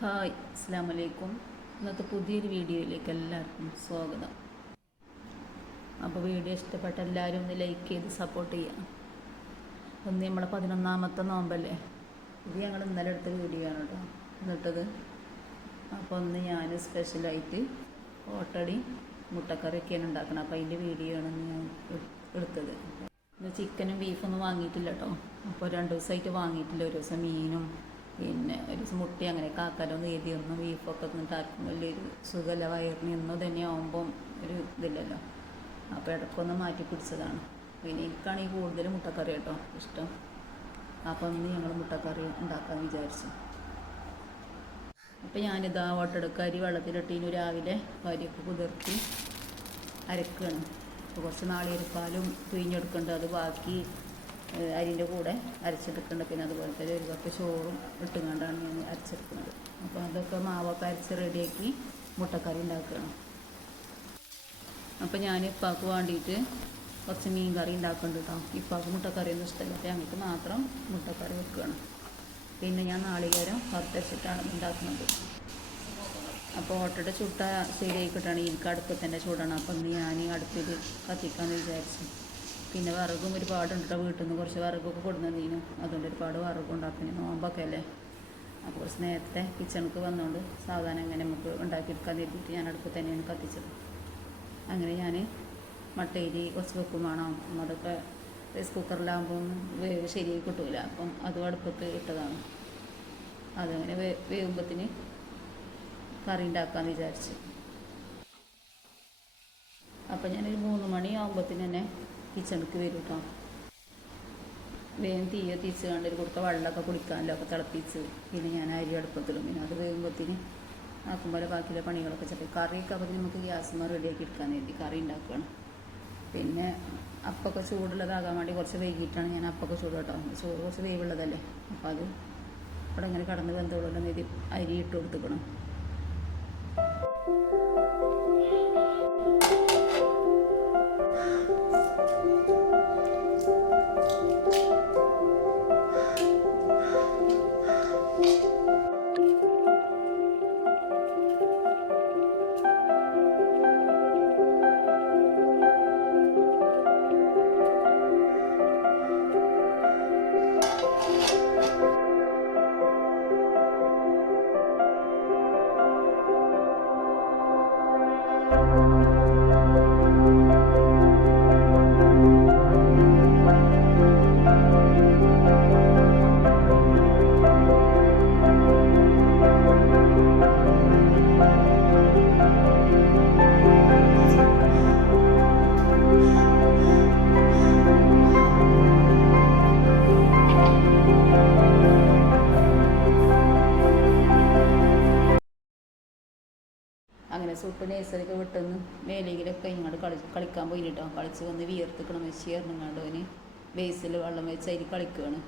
Hi അസ്സാം വലൈക്കും ഇന്നത്തെ പുതിയൊരു വീഡിയോയിലേക്ക് എല്ലാവർക്കും സ്വാഗതം. അപ്പോൾ വീഡിയോ ഇഷ്ടപ്പെട്ട എല്ലാവരും ഒന്ന് ലൈക്ക് ചെയ്ത് സപ്പോർട്ട് ചെയ്യാം. ഒന്ന് നമ്മളെ പതിനൊന്നാമത്തെ നോമ്പല്ലേ? ഇത് ഞങ്ങൾ ഇന്നലെ എടുത്ത വീഡിയോ ആണ് കേട്ടോ എന്നിട്ടത്? അപ്പോൾ ഒന്ന് ഞാൻ സ്പെഷ്യലായിട്ട് ഓട്ടടി മുട്ടക്കറിയൊക്കെയാണ് ഉണ്ടാക്കണം. അപ്പോൾ അതിന്റെ വീഡിയോ ആണ് ഞാൻ എട്- എടുത്തത്. ചിക്കനും ബീഫൊന്നും വാങ്ങിയിട്ടില്ല കേട്ടോ അപ്പോൾ രണ്ട് ദിവസമായിട്ട് വാങ്ങിയിട്ടില്ല. ഒരു ദിവസം മീനും പിന്നെ ഒരു മുട്ടി അങ്ങനെ കാക്കാലൊന്നും എഴുതിയൊന്നും ബീഫൊക്കെ തിന്നിട്ട് ആർക്കും വലിയൊരു സുഖമല്ല വയറിന് ഇന്നും തന്നെ ആകുമ്പം ഒരു ഇതില്ലല്ലോ. അപ്പോൾ ഇടയ്ക്കൊന്ന് മാറ്റി പിടിച്ചതാണ്. പിന്നെ ഈ കൂടുതൽ മുട്ടക്കറി കേട്ടോ ഇഷ്ടം. അപ്പം ഇന്ന് ഞങ്ങൾ മുട്ടക്കറി ഉണ്ടാക്കാൻ വിചാരിച്ചു. അപ്പം ഞാനിതാ അരി വെള്ളത്തിലിട്ടീന് രാവിലെ അരിയൊക്കെ കുതിർത്തി അരക്കുകയാണ് അപ്പോൾ കുറച്ച് നാളികേരപ്പാലും പിഴിഞ്ഞെടുക്കുന്നുണ്ട് അത് ബാക്കി അരിന്റെ കൂടെ അരച്ചെടുക്കുന്നുണ്ട്. പിന്നെ അതുപോലെ തന്നെ ഒരു കപ്പ് ചോറും ഇട്ടുകൊണ്ടാണ് ഞാൻ അരച്ചെടുക്കുന്നത്. അപ്പോൾ അതൊക്കെ മാവൊക്കെ അരച്ച് റെഡിയാക്കി മുട്ടക്കറി ഉണ്ടാക്കുകയാണ്. അപ്പോൾ ഞാൻ ഇപ്പാക്ക് വേണ്ടിയിട്ട് കുറച്ച് മീൻ കറി ഉണ്ടാക്കുന്നുണ്ട് കേട്ടോ. ഇപ്പാക്ക് മുട്ടക്കറി ഒന്നും ഇഷ്ടമില്ല ഞങ്ങൾക്ക് മാത്രം മുട്ടക്കറി വെക്കുകയാണ്. പിന്നെ ഞാൻ നാളികേരം വറുത്തരച്ചിട്ടാണ് ഉണ്ടാക്കുന്നത്. അപ്പോൾ ഓട്ടയുടെ ചുട്ട ശരിയായി കിട്ടുകയാണെങ്കിൽ എനിക്ക് അടുപ്പിൽ തന്നെ ചൂടണം. അപ്പം ഞാൻ അടുപ്പിൽ കത്തിക്കാമെന്ന് വിചാരിച്ചു. പിന്നെ വിറകും ഒരുപാടുണ്ട് വീട്ടിൽ നിന്ന് കുറച്ച് വിറകൊക്കെ കൊടുക്കുന്നതിനും അതുകൊണ്ട് ഒരുപാട് വിറകുണ്ട് അപ്പം നോമ്പൊക്കെ അല്ലേ? അപ്പോൾ കുറച്ച് നേരത്തെ കിച്ചണിക്ക് വന്നുകൊണ്ട് സാവധാനം എങ്ങനെ നമുക്ക് ഉണ്ടാക്കിയെടുക്കാൻ കരുതിയിട്ട് ഞാൻ അടുപ്പ് തന്നെയാണ് കത്തിച്ചത്. അങ്ങനെ ഞാൻ മട്ടേരി കുറച്ച് വെക്കും വേണം. അതൊക്കെ റൈസ് കുക്കറിലാകുമ്പം വേവ് ശരിയായി കിട്ടൂല. അപ്പം അതും അടുപ്പത്ത് ഇട്ടതാണ്. അതങ്ങനെ വേ വേവുമ്പത്തിന് കറി ഉണ്ടാക്കാമെന്ന് വിചാരിച്ചു. അപ്പം ഞാനൊരു മൂന്ന് മണി ആകുമ്പത്തിന് തന്നെ കിച്ചണിക്ക് വരും കേട്ടോ വേഗം തീയ തീച്ച് കണ്ടിൽ കൊടുത്ത വെള്ളമൊക്കെ കുടിക്കാനല്ലോ ഒക്കെ തിളപ്പിച്ച്. പിന്നെ ഞാൻ അരി അടുപ്പത്തിലും പിന്നെ അത് വേകുമ്പോഴത്തേന് ആക്കുമ്പോൾ ബാക്കിയുള്ള പണികളൊക്കെ ചിലപ്പോൾ കറിയൊക്കെ അപ്പോൾ നമുക്ക് ഗ്യാസുമ്മ റെഡിയാക്കി എടുക്കാൻ വേണ്ടി കറി ഉണ്ടാക്കുകയാണ്. പിന്നെ അപ്പൊക്കെ ചൂടുള്ളതാകാൻ വേണ്ടി കുറച്ച് വൈകിട്ടാണ് ഞാൻ അപ്പൊക്കെ ചൂട് കേട്ടോ. ചോറ് കുറച്ച് വേവുള്ളതല്ലേ. അപ്പോൾ അത് ഇവിടെ ഇങ്ങനെ കടന്ന് ബന്ധമുള്ള ഇത് അരി ഇട്ട് കൊടുത്തുക്കണം സുട്ട് നേഴ്സറിക്ക് വിട്ടെന്ന് മേലെങ്കിലൊക്കെ ഇങ്ങോട്ട് കളി കളിക്കാൻ പോയിട്ടോ കളിച്ച് വന്ന് വിയർത്തിക്കണം വെച്ച് ചേർന്നിങ്ങാണ്ട് അവന് ബേസിൽ വെള്ളം വെച്ച് അതിൽ കളിക്കുകയാണ്